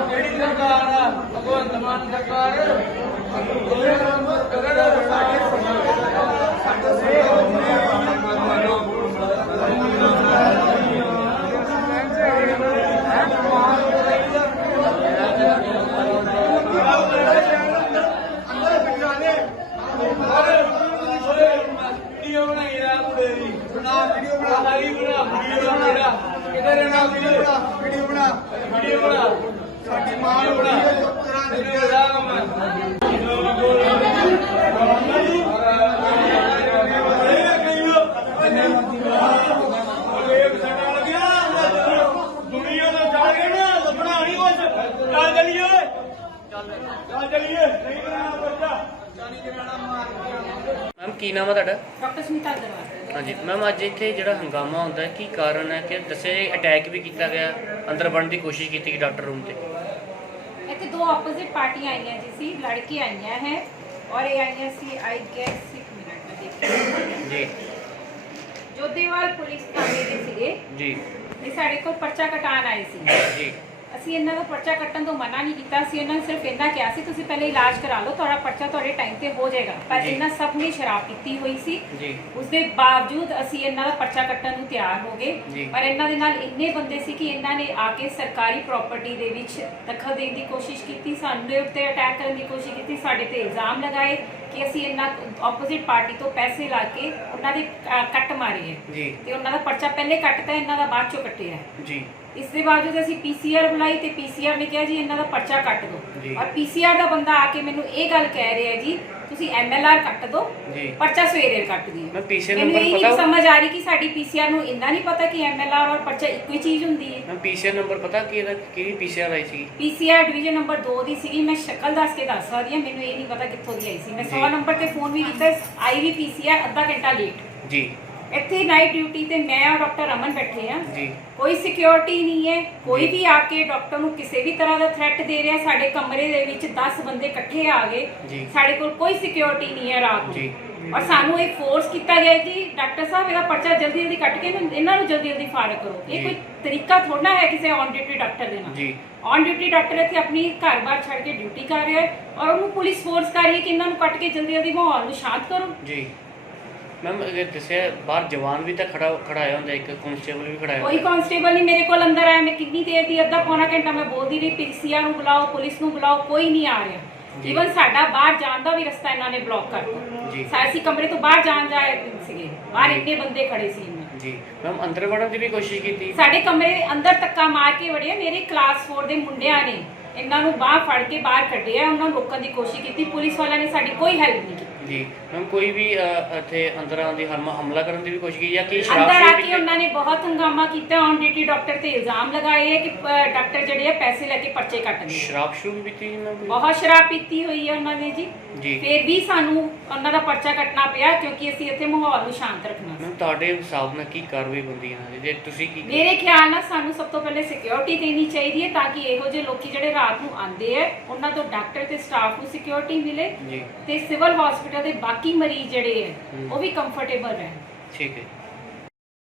ਕਿਹੜੀ ਸਰਕਾਰ ਆ ਭਗਵੰਤ ਮਾਨ ਸਰਕਾਰ ਵੀਡੀਓ ਬਣਾ ਵੀਡੀਓ ਬਣਾ ਵੀਡੀਓ। ਵੀਡੀਓ ਬਣਾ ਵੀਡੀਓ ਬਣਾ। ਵੀਡੀਓ ਬਣਾ। ਸਾਡੀ ਮਾਂ ਨੂੰ ਬਣਾ ਵੀਡੀਓ ਦਾ ਦੁਨੀਆ ਤੋਂ ਚੱਲ ਗਏ ਨਾ ਲੱਭਣਾ ਨਹੀਂ ਕੁਝ ਚੱਲ ਚਲੀਏ। ਚੱਲ ਚਲੀਏ ਨਹੀਂ ਬਣਾਉਣਾ ਬੱਚਾ ਮੈਮ ਕੀ ਨਾਮ ਹੈ ਤੁਹਾਡਾ? ਡਾਕਟਰ ਸੁਨੀਤਾ ਅਗਰਵਾਲ। ਹਾਂਜੀ ਮੈਮ ਅੱਜ ਇੱਥੇ ਜਿਹੜਾ ਹੰਗਾਮਾ ਹੁੰਦਾ ਹੈ ਕੀ ਕਾਰਨ ਹੈ ਕਿ ਦੱਸਿਆ ਜੀ ਅਟੈਕ ਵੀ ਕੀਤਾ ਗਿਆ ਅੰਦਰ ਵੜਨ ਦੀ ਕੋਸ਼ਿਸ਼ ਕੀਤੀ ਗਈ ਡਾਕਟਰ ਰੂਮ ਤੇ? ਇੱਥੇ ਦੋ ਆਪੋਜ਼ਿਟ ਪਾਰਟੀਆਂ ਆਈਆਂ ਜੀ ਸੀ ਲੜਕੀ ਆਈਆਂ ਹੈ ਔਰ ਇਹ ਆਈਆਂ ਸੀ ਆਈ ਗੈਸ ਇੱਕ ਮਿੰਟ ਮੈਂ ਦੇਖੀ ਜੀ। ਜੋਧੇਵਾਲ ਪੁਲਿਸ ਥਾਣੇ ਦੇ ਸੀਗੇ। ਜੀ। ਇਹ ਸਾਡੇ ਕੋਲ ਪਰਚਾ ਕਟਾਣ ਆਏ ਸੀ। ਜੀ। ਅਸੀਂ ਇਹਨਾਂ ਦਾ ਪਰਚਾ ਕੱਟਣ ਤੋਂ ਮਨਾ ਨਹੀਂ ਕੀਤਾ ਸੀ ਇਹਨਾਂ ਨੇ ਸਿਰਫ ਇੰਨਾ ਕਿਹਾ ਸੀ ਤੁਸੀਂ ਪਹਿਲੇ ਇਲਾਜ ਕਰਾ ਲਓ ਤੁਹਾਡਾ ਪਰਚਾ ਤੁਹਾਡੇ ਟਾਈਮ ਤੇ ਹੋ ਜਾਏਗਾ। ਪਰ ਜੀ। ਇਹਨਾਂ ਸਭ ਨੇ ਸ਼ਰਾਬ ਪੀਤੀ ਹੋਈ ਸੀ। ਜੀ। ਉਸ ਦੇ ਬਾਵਜੂਦ ਅਸੀਂ ਇਹਨਾਂ ਦਾ ਪਰਚਾ ਕੱਟਣ ਨੂੰ ਤਿਆਰ ਹੋ ਜੀ। ਗਏ ਪਰ ਇਹਨਾਂ ਦੇ ਨਾਲ ਇੰਨੇ ਬੰਦੇ ਸੀ ਕਿ ਇਹਨਾਂ ਨੇ ਆ ਕੇ ਸਰਕਾਰੀ ਪ੍ਰਾਪਰਟੀ ਦੇ ਵਿੱਚ ਦਖਲ ਦੇਣ ਦੀ ਕੋਸ਼ਿਸ਼ ਕੀਤੀ ਸਾਡੇ ਉੱਤੇ ਅਟੈਕ ਕਰਨ ਦੀ ਕੋਸ਼ਿਸ਼ ਕੀਤੀ। ਸਾਡੇ ਤੇ ਇਲਜ਼ਾਮ ਲਗਾਏ ਕਿ ਅਸੀਂ ਇਹਨਾਂ ਆਪੋਜ਼ਿਟ ਪਾਰਟੀ ਤੋਂ ਪੈਸੇ ਲਾ ਕੇ ਉਹਨਾਂ ਦੇ ਅ, ਕੱਟ ਮਾਰੇ ਹੈ। ਜੀ। ਤੇ ਉਹਨਾਂ ਦਾ ਪਰਚਾ ਪਹਿਲੇ ਕੱਟਤਾ ਇਹਨਾਂ ਦਾ ਬਾਅਦ ਚੋਂ ਕੱਟਿਆ ਜੀ। ਇਸ ਦੇ ਬਾਵਜੂਦ ਅਸੀਂ ਪੀਸੀਆਰ ਬੁਲਾਈ ਤੇ ਪੀਸੀਆਰ ਨੇ ਕਿਹਾ ਜੀ ਇਹਨਾਂ ਦਾ ਪਰਚਾ ਕੱਟ ਜੀ। ਦਿਓ ਔਰ ਪੀਸੀਆਰ ਦਾ ਬੰਦਾ ਆ ਕੇ ਮੈਨੂੰ ਇਹ ਗੱਲ ਕਹਿ ਰਿਹਾ ਜੀ ਤੁਸੀਂ ਐਮਐਲਆਰ ਕੱਟ ਦਿਓ ਜੀ। ਪਰਚਾ ਸਵੇਰੇ ਕੱਟ ਦਿਓ। ਮੈਂ ਪੀਸੀਆਰ ਮੈਨੂੰ ਇਹ ਨਹੀਂ ਪਤਾ ਸਮਝ ਆ ਰਹੀ ਕਿ ਸਾਡੀ ਪੀਸੀਆਰ ਨੂੰ ਇੰਨਾ ਨਹੀਂ ਪਤਾ ਕਿ ਐਮਐਲਆਰ ਔਰ ਪਰਚਾ ਇੱਕੋ ਹੀ ਚੀਜ਼ ਹੁੰਦੀ ਹੈ। ਮੈਂ ਪੀਸੀਆਰ ਨੰਬਰ ਪਤਾ ਕਿ ਇਹਦਾ ਕਿਹੜੀ ਪੀਸੀਆਰ ਆਈ ਸੀ? ਪੀਸੀਆਰ ਡਿਵੀਜ਼ਨ ਨੰਬਰ 2 ਦੀ ਸੀਗੀ ਮੈਂ ਸ਼ਕਲ ਦੱਸ ਕੇ ਦੱਸ ਸਕਦੀ ਹਾਂ ਮੈਨੂੰ ਇਹ ਨਹੀਂ ਪਤਾ ਕਿੱਥੋਂ ਦੀ ਆਈ ਸੀ। ਮੈਂ 100 ਜੀ। ਨੰਬਰ ਤੇ ਫੋਨ ਵੀ ਕੀਤਾ ਆਈ ਵੀ ਪੀਸੀਆਰ ਅੱਧਾ ਘੰਟਾ ਲੇਟ ਜੀ। ਇੱਥੇ ਨਾਈਟ ਡਿਊਟੀ ਤੇ ਮੈਂ ਔਰ ਡਾਕਟਰ ਅਮਨ ਬੈਠੇ ਆ ਜੀ। ਕੋਈ ਸਿਕਿਉਰਿਟੀ ਨਹੀਂ ਹੈ ਕੋਈ। ਵੀ ਆ ਕੇ ਡਾਕਟਰ ਨੂੰ ਕਿਸੇ ਵੀ ਤਰ੍ਹਾਂ ਦਾ ਥ੍ਰੈਟ ਦੇ ਰਿਹਾ ਸਾਡੇ ਕਮਰੇ ਦੇ ਵਿੱਚ 10 ਬੰਦੇ ਇਕੱਠੇ ਆ ਗਏ। ਜੀ। ਸਾਡੇ ਕੋਲ ਕੋਈ ਸਿਕਿਉਰਿਟੀ ਨਹੀਂ ਹੈ ਰਾਤ ਜੀ। ਨੂੰ ਔਰ ਸਾਨੂੰ ਇਹ ਫੋਰਸ ਕੀਤਾ ਗਿਆ ਕਿ ਡਾਕਟਰ ਸਾਹਿਬ ਇਹਦਾ ਪਰਚਾ ਜਲਦੀ ਜਲਦੀ ਕੱਟ ਕੇ ਇਹਨੂੰ- ਇਹਨਾਂ ਨੂੰ ਜਲਦੀ ਜਲਦੀ ਫਾਰਗ ਕਰੋ। ਇਹ ਜੀ। ਕੋਈ ਤਰੀਕਾ ਥੋੜਾ ਹੈ ਕਿਸੇ ਔਨ ਡਿਊਟੀ ਡਾਕਟਰ ਦੇ ਨਾਲ। ਜੀ। ਔਨ ਡਿਊਟੀ ਡਾਕਟਰ ਇੱਥੇ ਆਪਣੀ ਘਰ-ਬਾਰ ਛੱਡ ਕੇ ਡਿਊਟੀ ਕਰ ਰਿਹਾ ਹੈ ਔਰ ਉਹਨੂੰ ਪੁਲਿਸ ਫੋਰਸ ਕਰ ਰਹੀ ਹੈ ਕਿ ਇਹਨਾਂ ਨੂੰ ਕੱਟ ਕੇ ਜਲਦੀ ਜਲਦੀ ਮਾਹੌਲ ਨੂੰ ਸ਼ਾਂਤ ਕਰੋ। ਜੀ। ਮੈਮ ਇਹ ਦੱਸਿਆ ਬਾਹਰ ਜਵਾਨ ਵੀ ਤਾਂ ਖੜਾ ਖੜਾਇਆ ਹੁੰਦਾ ਇੱਕ ਕਨਸਟੇਬਲ ਵੀ ਖੜਾਇਆ ਕੋਈ ਹੁੰਦਾ। ਕਾਂਸਟੇਬਲ ਨਹੀਂ ਮੇਰੇ ਕੋਲ ਅੰਦਰ ਆਇਆ ਮੈਂ ਕਿੰਨੀ ਦੇਰ ਦੀ ਅੱਧਾ ਪੌਣਾ ਘੰਟਾ ਮੈਂ ਬੋਲਦੀ ਰਹੀ ਪੀਸੀਆਰ ਨੂੰ ਬੁਲਾਓ ਪੁਲਿਸ ਨੂੰ ਬੁਲਾਓ ਕੋਈ ਨਹੀਂ ਆ ਰਿਹਾ। ਜੀ। ਈਵਨ ਸਾਡਾ ਬਾਹਰ ਜਾਣ ਦਾ ਵੀ ਰਸਤਾ ਇਹਨਾਂ ਨੇ ਬਲੌਕ ਕਰਤਾ ਜੀ। ਸਾਸੀ ਕਮਰੇ ਤੋਂ ਬਾਹਰ ਜਾਣ ਜਾਏ ਸੀਗੇ। ਬਾਹਰ। ਇੰਨੇ ਬੰਦੇ ਖੜੇ ਸੀ। ਜੀ। ਮੈਮ ਅੰਦਰ ਵੜਨ ਦੀ ਵੀ ਕੋਸ਼ਿਸ਼ ਕੀਤੀ? ਸਾਡੇ ਕਮਰੇ ਦੇ ਅੰਦਰ ਧੱਕਾ ਮਾਰ ਕੇ ਵੜਿਆ ਮੇਰੇ ਕਲਾਸ 4 ਦੇ ਮੁੰਡਿਆਂ ਨੇ। ਇਹਨਾਂ ਨੂੰ ਬਾਹਰ ਫੜ ਕੇ ਬਾਹਰ ਕੱਢਿਆ ਉਹਨਾਂ ਨੂੰ ਰੋਕਣ ਦੀ ਕੋਸ਼ਿਸ਼ ਕੀਤੀ। ਪੁਲਿਸ ਵਾਲਿਆਂ ਨੇ ਸਾਡੀ ਕੋਈ ਹੈਲਪ ਨਹੀਂ ਕੀਤੀ। ਜੀ। ਮੈਮ ਕੋਈ ਵੀ ਅ, ਇੱਥੇ ਅੰਦਰ ਦੀ ਹਮ- ਹਮਲਾ ਕਰਨ ਦੀ ਵੀ ਕੋਸ਼ਿਸ਼ ਕੀਤੀ ਜਾਂ ਕੀ ਸ਼ਰਾਬ ਅੰਦਰ ਆ ਕੇ? ਉਹਨਾਂ ਨੇ ਬਹੁਤ ਹੰਗਾਮਾ ਕੀਤਾ ਔਨ ਡਿਊਟੀ ਡਾਕਟਰ ਤੇ ਇਲਜ਼ਾਮ ਲਗਾਏ ਹੈ ਕਿ ਅ, ਡਾਕਟਰ ਜਿਹੜੇ ਆ ਪੈਸੇ ਲੈ ਕੇ ਪਰਚੇ ਕੱਟਦੇ ਆ। ਸ਼ਰਾਬ ਸ਼ਰੂਬ ਪੀਤੀ ਨਾ? ਕੋਈ ਬਹੁਤ ਸ਼ਰਾਬ ਪੀਤੀ ਹੋਈ ਹੈ ਉਹਨਾਂ ਨੇ ਜੀ। ਜੀ। ਫਿਰ ਵੀ ਸਾਨੂੰ ਉਹਨਾਂ ਦਾ ਪਰਚਾ ਕੱਟਣਾ ਪਿਆ ਕਿਉਂਕਿ ਅਸੀਂ ਇੱਥੇ ਮਾਹੌਲ ਨੂੰ ਸ਼ਾਂਤ ਰੱਖਣਾ ਸੀ। ਮੈਮ ਤੁਹਾਡੇ ਹਿਸਾਬ ਨਾਲ ਕੀ ਕਾਰਵਾਈ ਬੰਦੀ ਹੈ? ਜੇ ਤੁਸੀਂ ਕੀ ਮੇਰੇ ਖਿਆਲ ਨਾਲ ਸਾਨੂੰ ਸਭ ਤੋਂ ਪਹਿਲੇ ਸਿਕਿਉਰਿਟੀ ਦੇਣੀ ਚਾਹੀਦੀ ਹੈ ਤਾਂ ਕਿ ਇਹੋ ਜਿਹੇ ਲੋਕੀ ਜਿਹੜੇ ਰਾਤ ਨੂੰ ਆਉਂਦੇ ਆ ਉਹਨਾਂ ਤੋਂ ਡਾਕਟਰ ਤੇ ਸਟਾਫ ਨੂੰ ਸਿਕਿਉਰਿਟੀ ਮਿਲੇ ਜੀ। ਤੇ ਸਿਵਲ ਹਸਪੀਟਲ ਦੇ ਬਾਕੀ ਮਰੀਜ਼ ਜਿਹੜੇ ਹੈ। ਉਹ ਵੀ ਕੰਫਰਟੇਬਲ ਰਹਿਣ ਠੀਕ ਹੈ